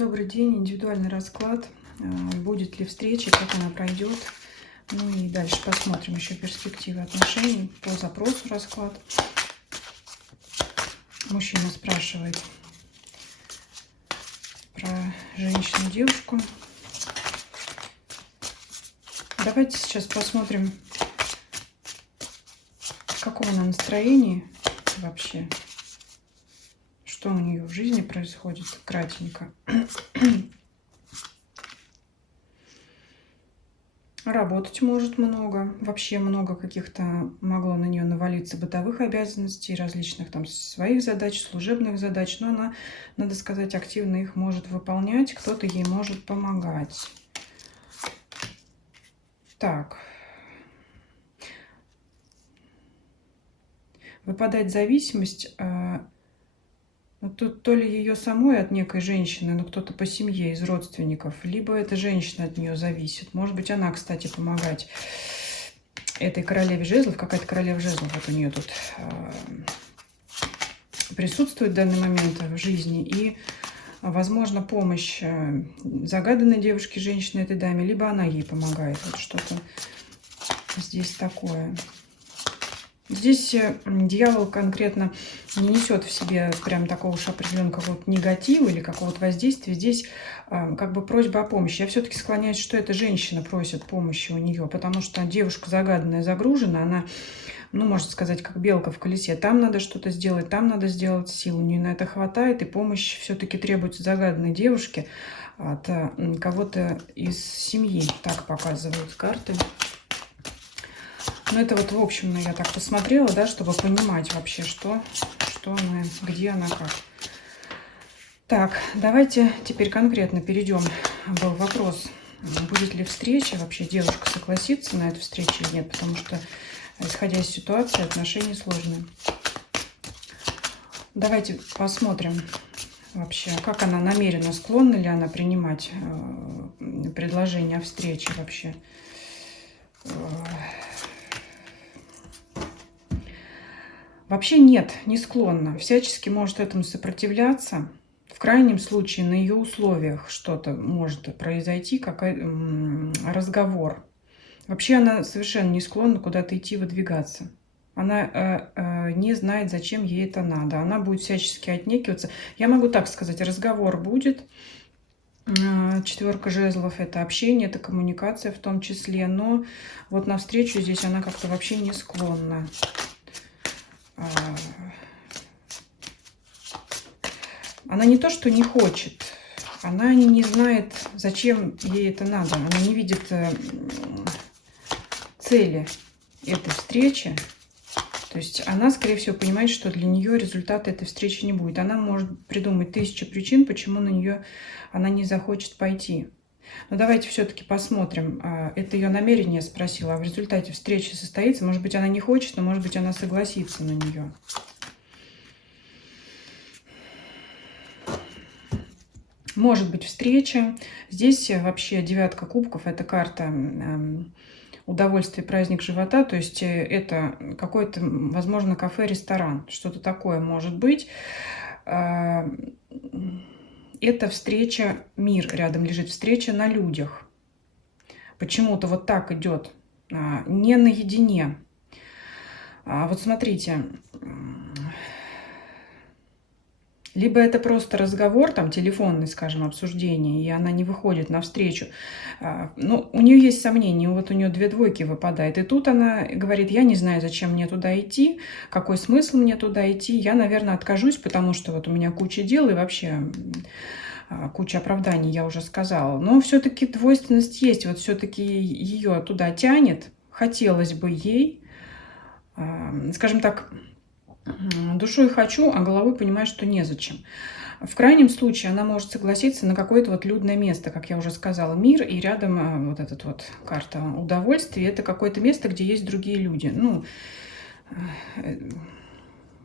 Добрый день, индивидуальный расклад. Будет ли встреча, как она пройдет. Ну и дальше посмотрим еще перспективы отношений по запросу расклад. Мужчина спрашивает про женщину, девушку. Давайте сейчас посмотрим, в каком она настроении вообще. Что у нее в жизни происходит, кратенько. Работать может много, вообще много каких-то могло на нее навалиться бытовых обязанностей, различных там своих задач, служебных задач, но она, надо сказать, активно их может выполнять, кто-то ей может помогать. Так. Выпадает зависимость. Тут то ли ее самой от некой женщины, но кто-то по семье из родственников, либо эта женщина от нее зависит. Может быть, она, кстати, помогать этой королеве жезлов. Какая-то королева жезлов вот у нее тут присутствует в данный момент в жизни. И, возможно, помощь загаданной девушке, женщине этой даме, либо она ей помогает. Вот что-то здесь такое. Здесь дьявол конкретно не несет в себе прям такого уж определенного какого-то негатива или какого-то воздействия. Здесь как бы просьба о помощи. Я все-таки склоняюсь, что эта женщина просит помощи у нее, потому что девушка загаданная, загружена, она, ну, можно сказать, как белка в колесе. Там надо что-то сделать, там надо сделать, сил у нее на это хватает, и помощь все-таки требуется загаданной девушке от кого-то из семьи. Так показывают карты. Ну, это вот, в общем, я так посмотрела, да, чтобы понимать вообще, что она, где она, как. Так, давайте теперь конкретно перейдем. Был вопрос, будет ли встреча, вообще девушка согласится на эту встречу или нет, потому что, исходя из ситуации, отношения сложные. Давайте посмотрим вообще, как она намерена, склонна ли она принимать предложение о встрече вообще. Вообще нет, не склонна. Всячески может этому сопротивляться. В крайнем случае на ее условиях что-то может произойти, какой-то разговор. Вообще она совершенно не склонна куда-то идти, выдвигаться. Она не знает, зачем ей это надо. Она будет всячески отнекиваться. Я могу так сказать, разговор будет. Четверка жезлов — это общение, это коммуникация в том числе. Но вот навстречу здесь она как-то вообще не склонна. Она не то, что не хочет, она не знает, зачем ей это надо. Она не видит цели этой встречи. То есть она, скорее всего, понимает, что для нее результата этой встречи не будет. Она может придумать 1000 причин, почему на нее она не захочет пойти. Но давайте все-таки посмотрим. Это ее намерение, спросила. А в результате встречи состоится. Может быть, она не хочет, но может быть, она согласится на нее. Может быть встреча. Здесь вообще 9 кубков. Это карта удовольствие, праздник живота. То есть это какой-то, возможно, кафе, ресторан. Что-то такое может быть. Это встреча, мир рядом лежит, встреча на людях. Почему-то вот так идет, не наедине. Вот смотрите, либо это просто разговор, там телефонный, скажем, обсуждение, и она не выходит навстречу. Но у нее есть сомнения, вот у нее 2 двойки выпадает. И тут она говорит, я не знаю, зачем мне туда идти, какой смысл мне туда идти. Я, наверное, откажусь, потому что вот у меня куча дел и вообще куча оправданий, я уже сказала. Но все-таки двойственность есть, вот все-таки ее туда тянет. Хотелось бы ей, скажем так, душой хочу, а головой понимаю, что незачем. В крайнем случае она может согласиться на какое-то вот людное место, как я уже сказала, мир, и рядом вот эта вот карта удовольствия. Это какое-то место, где есть другие люди. Ну,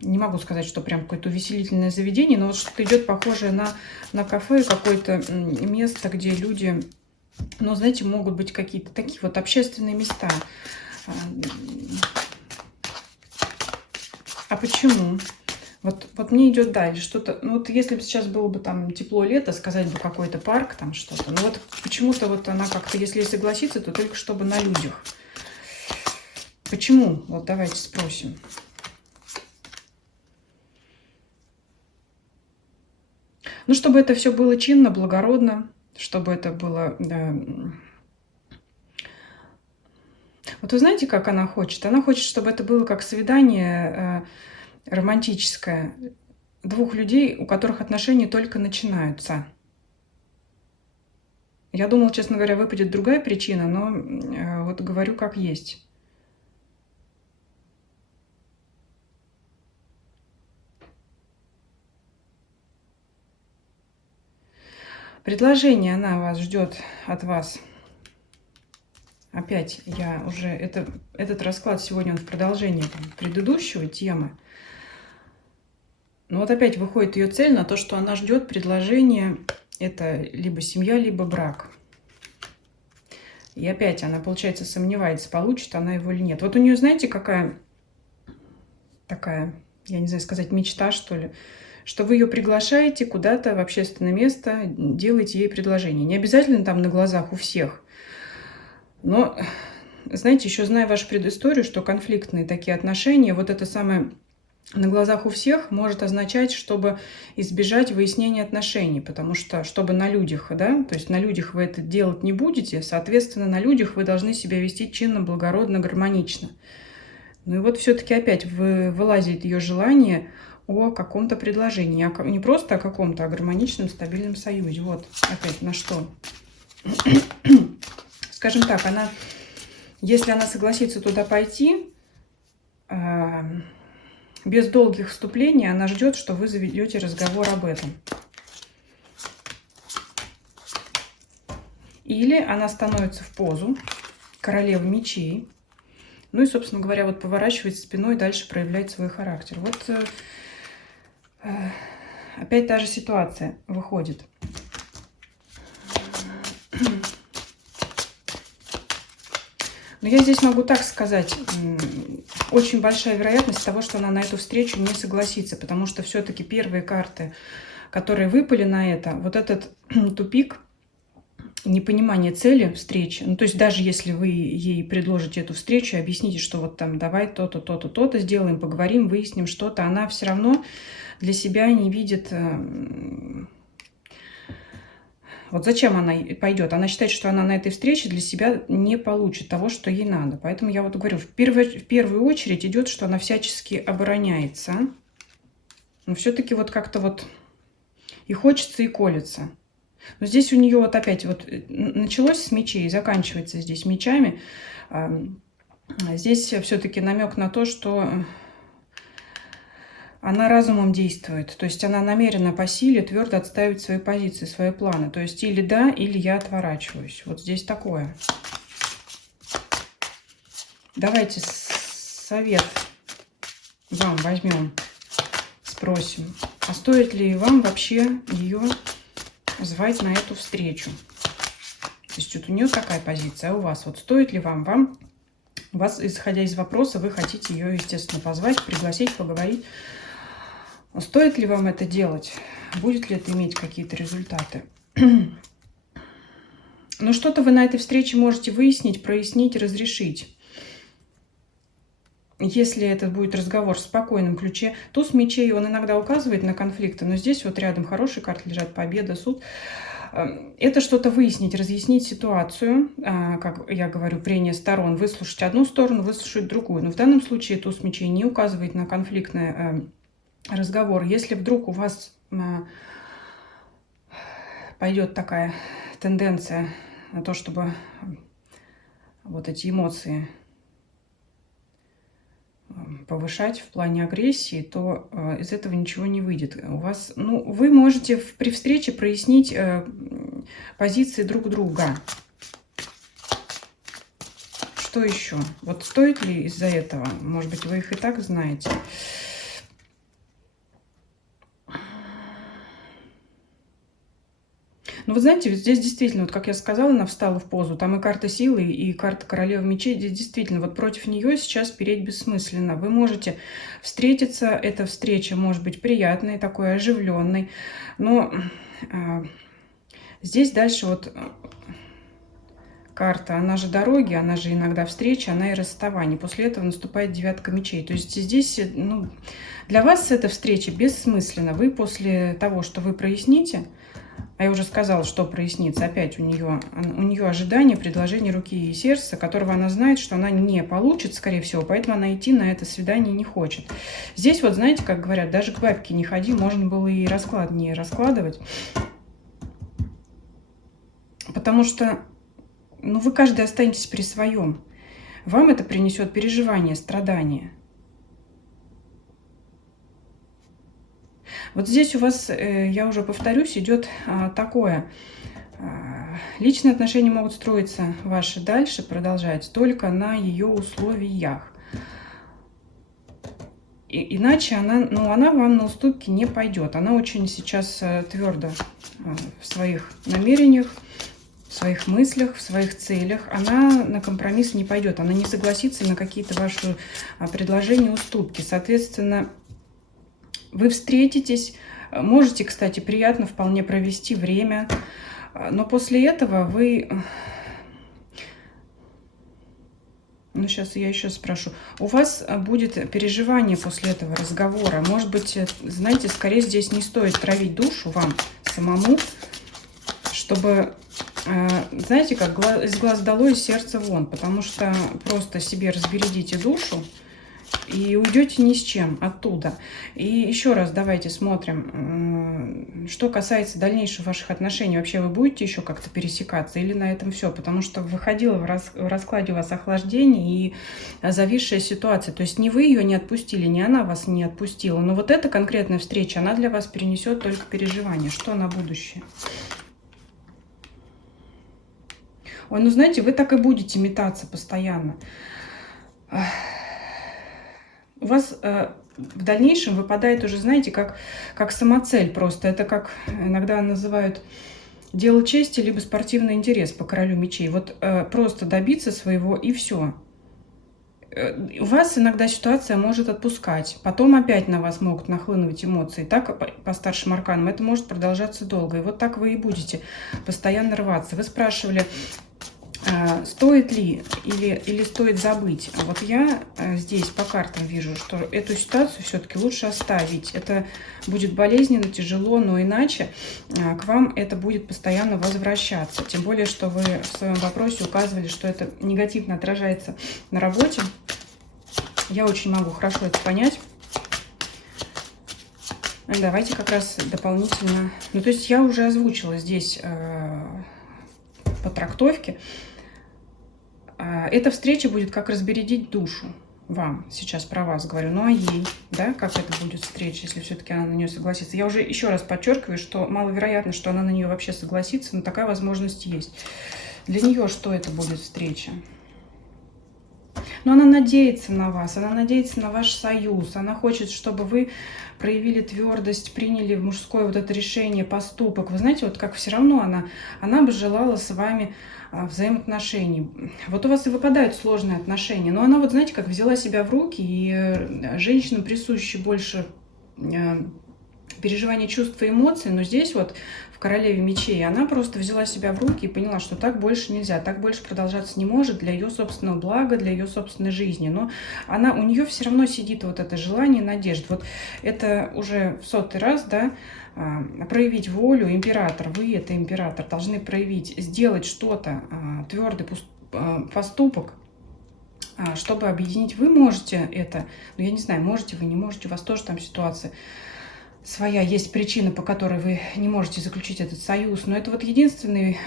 не могу сказать, что прям какое-то увеселительное заведение, но вот что-то идет похожее на кафе, какое-то место, где люди, ну, знаете, могут быть какие-то такие вот общественные места. А почему? Вот мне идет дальше что-то. Ну вот если бы сейчас было бы там тепло лето, сказать бы какой-то парк, там что-то. Но вот почему-то вот она как-то, если и согласится, то только чтобы на людях. Почему? Вот давайте спросим. Ну, чтобы это все было чинно, благородно, чтобы это было... Вот вы знаете, как она хочет? Она хочет, чтобы это было как свидание романтическое двух людей, у которых отношения только начинаются. Я думала, честно говоря, выпадет другая причина, но вот говорю как есть. Предложение она вас ждет от вас. Опять я уже... Этот расклад сегодня он в продолжении предыдущего темы. Но вот опять выходит ее цель на то, что она ждет предложения. Это либо семья, либо брак. И опять она, получается, сомневается, получит она его или нет. Вот у нее, знаете, какая такая, я не знаю сказать, мечта, что ли, что вы ее приглашаете куда-то в общественное место, делаете ей предложение. Не обязательно там на глазах у всех. Но, знаете, еще зная вашу предысторию, что конфликтные такие отношения, вот это самое на глазах у всех может означать, чтобы избежать выяснения отношений, потому что, чтобы на людях, да, то есть на людях вы это делать не будете, соответственно, на людях вы должны себя вести чинно, благородно, гармонично. Ну и вот все-таки опять вылазит ее желание о каком-то предложении, не просто о каком-то, а гармоничном, стабильном союзе. Вот опять на что. Скажем так, она, если она согласится туда пойти, без долгих вступлений она ждет, что вы заведете разговор об этом. Или она становится в позу королевы мечей. Ну и, собственно говоря, вот поворачивается спиной и дальше проявляет свой характер. Вот опять та же ситуация выходит. Но я здесь могу так сказать, очень большая вероятность того, что она на эту встречу не согласится, потому что все-таки первые карты, которые выпали на это, вот этот тупик, непонимание цели встречи, ну то есть даже если вы ей предложите эту встречу, объясните, что вот там давай то-то, то-то, то-то сделаем, поговорим, выясним что-то, она все равно для себя не видит... Вот зачем она пойдет? Она считает, что она на этой встрече для себя не получит того, что ей надо. Поэтому я вот говорю, в первую очередь идет, что она всячески обороняется. Но все-таки вот как-то вот и хочется, и колется. Но здесь у нее вот опять вот началось с мечей, заканчивается здесь мечами. Здесь все-таки намек на то, что она разумом действует, то есть она намеренно по силе твердо отстаивает свои позиции, свои планы. То есть или да, или я отворачиваюсь. Вот здесь такое. Давайте совет вам возьмем, спросим, а стоит ли вам вообще ее звать на эту встречу? То есть вот у нее такая позиция, а у вас вот стоит ли вам, у вас, исходя из вопроса, вы хотите ее, естественно, позвать, пригласить, поговорить. Стоит ли вам это делать? Будет ли это иметь какие-то результаты? Но что-то вы на этой встрече можете выяснить, прояснить, разрешить. Если это будет разговор в спокойном ключе. Туз мечей, он иногда указывает на конфликты, но здесь вот рядом хорошие карты лежат, победа, суд. Это что-то выяснить, разъяснить ситуацию, как я говорю, прения сторон, выслушать одну сторону, выслушать другую. Но в данном случае туз мечей не указывает на конфликтное разговор. Если вдруг у вас пойдет такая тенденция на то, чтобы вот эти эмоции повышать в плане агрессии, то из этого ничего не выйдет. У вас, ну, вы можете при встрече прояснить позиции друг друга. Что еще? Вот стоит ли из-за этого? Может быть, вы их и так знаете. Ну, вот знаете, вот здесь действительно, вот как я сказала, она встала в позу. Там и карта силы, и карта королевы мечей. Здесь действительно, вот против нее сейчас переть бессмысленно. Вы можете встретиться, эта встреча может быть приятной, такой оживленной. Но здесь дальше вот карта, она же дороги, она же иногда встреча, она и расставание. После этого наступает девятка мечей. То есть здесь, ну, для вас эта встреча бессмысленна. Вы после того, что вы проясните, а я уже сказала, что прояснится, опять у нее ожидание, предложение руки и сердца, которого она знает, что она не получит, скорее всего, поэтому она идти на это свидание не хочет. Здесь вот, знаете, как говорят, даже к бабке не ходи, можно было и расклад не раскладывать. Потому что, ну, вы каждый останетесь при своем. Вам это принесет переживание, страдания. Вот здесь у вас, я уже повторюсь, идет такое. Личные отношения могут строиться ваши дальше, продолжать только на ее условиях. Иначе она, ну, она вам на уступки не пойдет. Она очень сейчас твердо в своих намерениях, в своих мыслях, в своих целях. Она на компромисс не пойдет. Она не согласится на какие-то ваши предложения, уступки. Соответственно, вы встретитесь. Можете, кстати, приятно вполне провести время. Но после этого вы... Ну, сейчас я еще спрошу. У вас будет переживание после этого разговора. Может быть, знаете, скорее здесь не стоит травить душу вам самому, чтобы, знаете, как из глаз долой, из сердца вон. Потому что просто себе разбередите душу и уйдете ни с чем оттуда. И еще раз давайте смотрим, что касается дальнейших ваших отношений. Вообще вы будете еще как-то пересекаться или на этом все? Потому что выходило в раскладе у вас охлаждение и зависшая ситуация. То есть ни вы ее не отпустили, ни она вас не отпустила. Но вот эта конкретная встреча, она для вас перенесет только переживания. Что на будущее? Ой, ну знаете, вы так и будете метаться постоянно. У вас в дальнейшем выпадает уже, знаете, как самоцель просто. Это как иногда называют дело чести, либо спортивный интерес по королю мечей. Вот просто добиться своего и все. У вас иногда ситуация может отпускать. Потом опять на вас могут нахлынуть эмоции. Так, по старшим арканам, это может продолжаться долго. И вот так вы и будете постоянно рваться. Вы спрашивали, стоит ли или стоит забыть. Вот я здесь по картам вижу, что эту ситуацию все-таки лучше оставить. Это будет болезненно, тяжело, но иначе к вам это будет постоянно возвращаться. Тем более, что вы в своем вопросе указывали, что это негативно отражается на работе. Я очень могу хорошо это понять. Давайте как раз дополнительно... Ну, то есть я уже озвучила здесь по трактовке. Эта встреча будет как разбередить душу вам. Сейчас про вас говорю. Ну, а ей, да, как это будет встреча, если все-таки она на нее согласится. Я уже еще раз подчеркиваю, что маловероятно, что она на нее вообще согласится, но такая возможность есть. Для нее что это будет встреча? Но она надеется на вас, она надеется на ваш союз, она хочет, чтобы вы проявили твердость, приняли мужское вот это решение, поступок. Вы знаете, вот как все равно она бы желала с вами взаимоотношений. Вот у вас и выпадают сложные отношения, но она вот, знаете, как взяла себя в руки, и женщинам присуще больше переживание чувств и эмоций, но здесь вот в королеве мечей она просто взяла себя в руки и поняла, что так больше нельзя, так больше продолжаться не может для ее собственного блага, для ее собственной жизни. Но у нее все равно сидит вот это желание, надежда. Вот это уже в 100-й раз, да, проявить волю. Император, вы это император, должны проявить, сделать что-то, твердый поступок, чтобы объединить. Вы можете это, ну я не знаю, можете вы, не можете, у вас тоже там ситуация своя, есть причина, по которой вы не можете заключить этот союз, но это вот единственное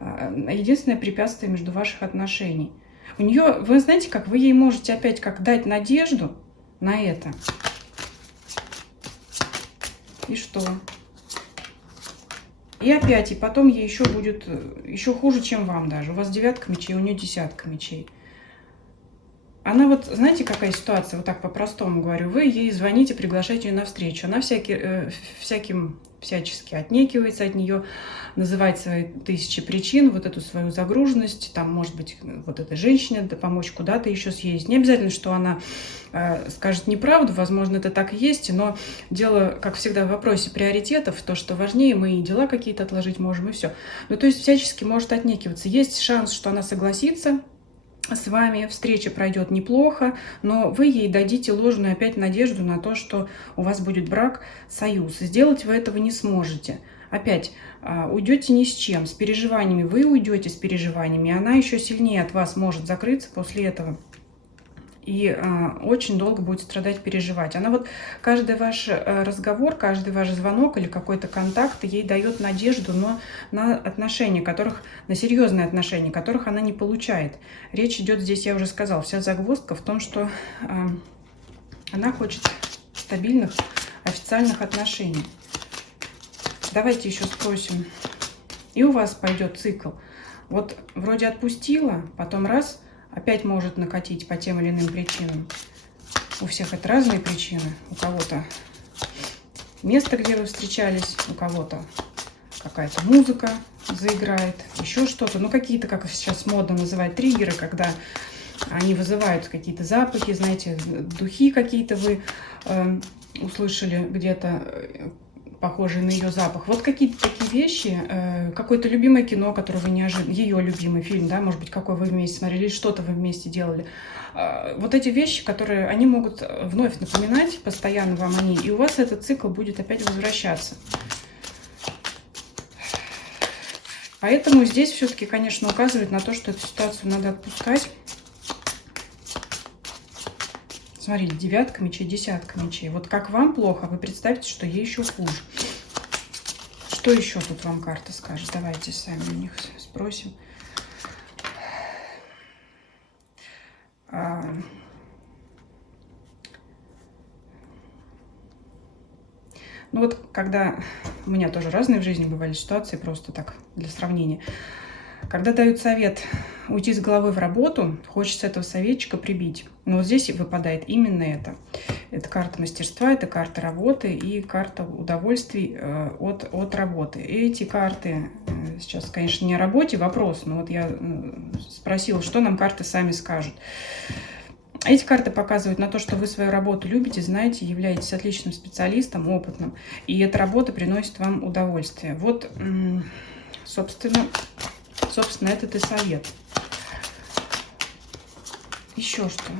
препятствие между ваших отношений. У нее, вы знаете, как вы ей можете опять как дать надежду на это. И что? И опять, и потом ей еще будет еще хуже, чем вам даже. У вас девятка мечей, у нее десятка мечей. она вот, знаете, какая ситуация, вот так по-простому говорю, вы ей звоните, приглашаете ее на встречу, она всячески отнекивается от нее, называет свои тысячи причин, вот эту свою загруженность, там, может быть, вот этой женщине помочь куда-то еще съездить. Не обязательно, что она скажет неправду, возможно, это так и есть, но дело, как всегда, в вопросе приоритетов, то, что важнее, мы и дела какие-то отложить можем, и все. Ну, то есть всячески может отнекиваться. Есть шанс, что она согласится с вами, встреча пройдет неплохо, но вы ей дадите ложную опять надежду на то, что у вас будет брак, союз. Сделать вы этого не сможете. Опять уйдете ни с чем, с переживаниями. Вы уйдете с переживаниями, и она еще сильнее от вас может закрыться после этого. И очень долго будет страдать, переживать. Она вот каждый ваш разговор, каждый ваш звонок или какой-то контакт ей дает надежду, но на отношения, на серьезные отношения, которых она не получает. Речь идет здесь, я уже сказала, вся загвоздка в том, что она хочет стабильных, официальных отношений. Давайте еще спросим. И у вас пойдет цикл. Вот вроде отпустила, потом раз... опять может накатить по тем или иным причинам. У всех это разные причины. У кого-то место, где вы встречались, у кого-то какая-то музыка заиграет, еще что-то. Ну, какие-то, как сейчас модно называть, триггеры, когда они вызывают какие-то запахи, знаете, духи какие-то вы услышали где-то, похожие на ее запах. Вот какие-то такие вещи, какое-то любимое кино, которое вы неожиданно, ее любимый фильм, да, может быть, какой вы вместе смотрели, что-то вы вместе делали. Вот эти вещи, которые, они могут вновь напоминать постоянно вам они, и у вас этот цикл будет опять возвращаться. Поэтому здесь все-таки, конечно, указывает на то, что эту ситуацию надо отпускать. Смотрите, девятка мечей, десятка мечей. Вот как вам плохо, вы представьте, что ей еще хуже. Что еще тут вам карта скажет? Давайте сами у них спросим. Ну вот, когда у меня тоже разные в жизни бывали ситуации, просто так, для сравнения. Когда дают совет уйти с головой в работу, хочется этого советчика прибить. Но вот здесь выпадает именно это. Это карта мастерства, это карта работы и карта удовольствий от работы. И эти карты, сейчас, конечно, не о работе вопрос, но вот я спросила, что нам карты сами скажут. Эти карты показывают на то, что вы свою работу любите, знаете, являетесь отличным специалистом, опытным, и эта работа приносит вам удовольствие. Вот, собственно, этот и совет. Еще что?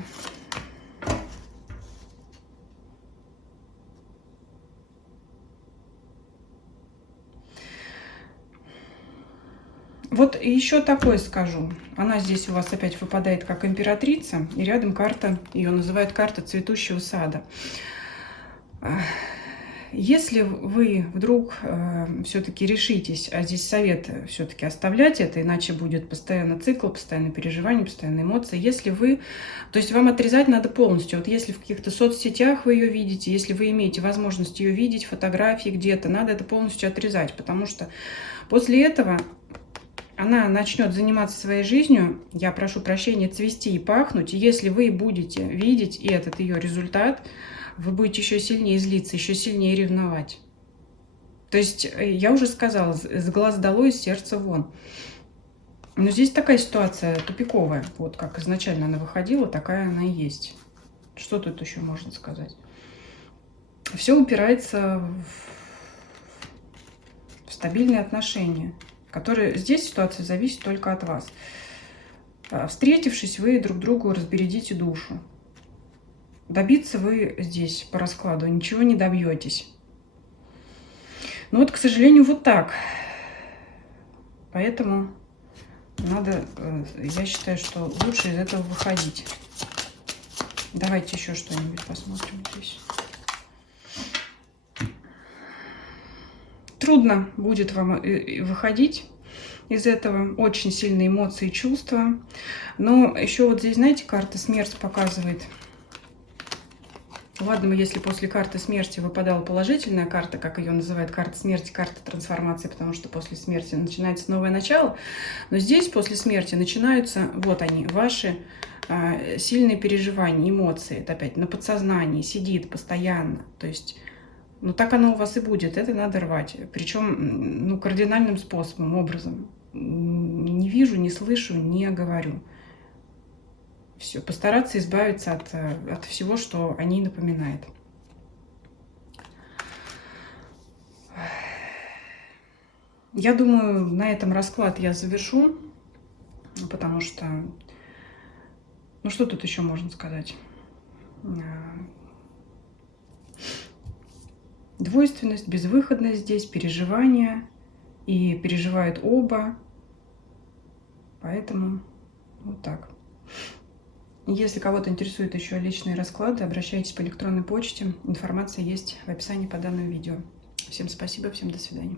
Вот еще такое скажу. Она здесь у вас опять выпадает как императрица, и рядом карта, ее называют карта цветущего сада. Если вы вдруг все-таки решитесь, а здесь совет все-таки оставлять это, иначе будет постоянно цикл, постоянно переживание, постоянные эмоции. Если вы, то есть вам отрезать надо полностью. Вот если в каких-то соцсетях вы ее видите, если вы имеете возможность ее видеть, фотографии где-то, надо это полностью отрезать, потому что после этого она начнет заниматься своей жизнью, я прошу прощения, цвести и пахнуть. И если вы будете видеть этот ее результат, вы будете еще сильнее злиться, еще сильнее ревновать. То есть, я уже сказала, с глаз долой, из сердца вон. Но здесь такая ситуация тупиковая. Вот как изначально она выходила, такая она и есть. Что тут еще можно сказать? Все упирается в стабильные отношения, которые здесь ситуация зависит только от вас. Встретившись, вы друг другу разбередите душу. Добиться вы здесь по раскладу ничего не добьетесь. Ну вот, к сожалению, вот так. Поэтому надо, я считаю, что лучше из этого выходить. Давайте еще что-нибудь посмотрим здесь. Трудно будет вам выходить из этого. Очень сильные эмоции и чувства. Но еще вот здесь, знаете, карта смерти показывает. Ладно, если после карты смерти выпадала положительная карта, как ее называют, карта смерти, карта трансформации, потому что после смерти начинается новое начало. Но здесь после смерти начинаются, вот они, ваши сильные переживания, эмоции, это опять на подсознании сидит постоянно. То есть, ну так оно у вас и будет, это надо рвать. Причем, ну, кардинальным способом, образом. Не вижу, не слышу, не говорю. Все, постараться избавиться от всего, что о ней напоминает. Я думаю, на этом расклад я завершу, потому что, ну что тут еще можно сказать? Двойственность, безвыходность здесь, переживания, и переживают оба, поэтому вот так. Если кого-то интересует еще личные расклады, обращайтесь по электронной почте, информация есть в описании под данным видео. Всем спасибо, всем до свидания.